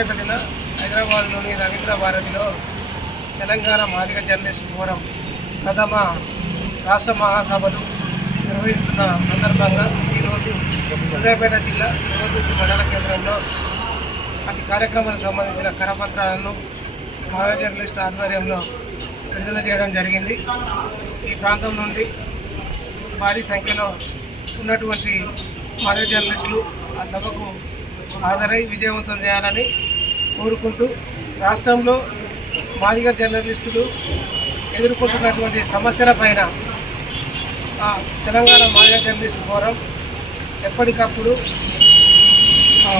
తేదీన హైదరాబాద్లోని రవీంద్ర భారతిలో తెలంగాణ మాదిగ జర్నలిస్ట్ ఫోరం ప్రథమ రాష్ట్ర మహాసభలు నిర్వహిస్తున్న సందర్భంగా ఈరోజు సూర్యాపేట జిల్లా శివదుర్తి మండల కేంద్రంలో అటు కార్యక్రమానికి సంబంధించిన కరపత్రాలను మాదిగ జర్నలిస్ట్ ఆధ్వర్యంలో విడుదల చేయడం జరిగింది. ఈ ప్రాంతం నుండి భారీ సంఖ్యలో ఉన్నటువంటి మాదిగ జర్నలిస్టులు ఆ సభకు హాజరై విజయవంతం చేయాలని కోరుకుంటూ రాష్ట్రంలో మాదిగ జర్నలిస్టులు ఎదుర్కొంటున్నటువంటి సమస్యల పైన తెలంగాణ మాదిగ జర్నలిస్ట్ ఫోరం ఎప్పటికప్పుడు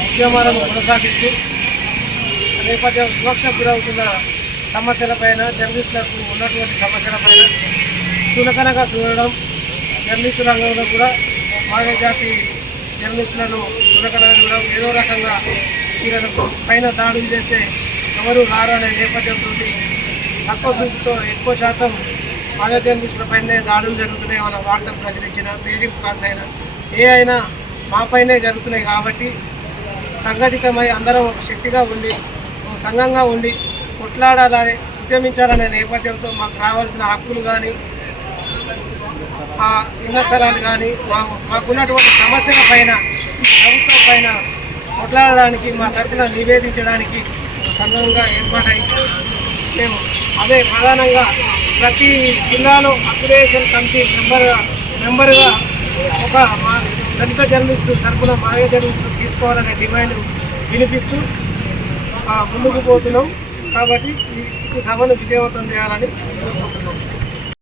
ఉద్యమాలను కొనసాగిస్తూ నేపథ్యం వివక్షకు గురవుతున్న సమస్యలపైన జర్నలిస్టులకు ఉన్నటువంటి సమస్యలపైన చులకనగా చూడడం, జర్నలిస్టు రంగంలో కూడా మాదిగ జాతి జర్నలిస్టులను చులకనగా చూడడం, ఏదో రకంగా వీళ్ళకు పైన దాడులు చేస్తే ఎవరు రారు అనే నేపథ్యంతో తక్కువ చూపుతో ఎక్కువ శాతం మాదిగ జర్నలిస్టుల పైనే దాడులు జరుగుతున్నాయి. మన వార్తలు ప్రచురించిన బెదిరింపు కాల్స్ అయినా ఏ అయినా మాపైనే జరుగుతున్నాయి. కాబట్టి సంఘటితమై అందరం ఒక శక్తిగా ఉండి ఒక సంఘంగా ఉండి కొట్లాడాలని ఉద్యమించాలనే నేపథ్యంతో మాకు రావాల్సిన హక్కులు కానీ ఇళ్ల స్థలాలు కానీ మాకున్నటువంటి సమస్యల పైన ప్రభుత్వం పైన కొట్లాడడానికి మా తరఫున నివేదించడానికి సంఘంగా ఏర్పాటై మేము అదే ప్రధానంగా ప్రతి జిల్లాలో అక్రిడేషన్ కమిటీ మెంబర్గా ఒక దళిత జర్నలిస్టు తరఫున మాదిగ జర్నలిస్టు తీసుకోవాలనే డిమాండ్ వినిపిస్తూ ముందుకు పోతున్నాం. కాబట్టి ఈ సభను విజయవంతం చేయాలని కోరుకుంటున్నాం.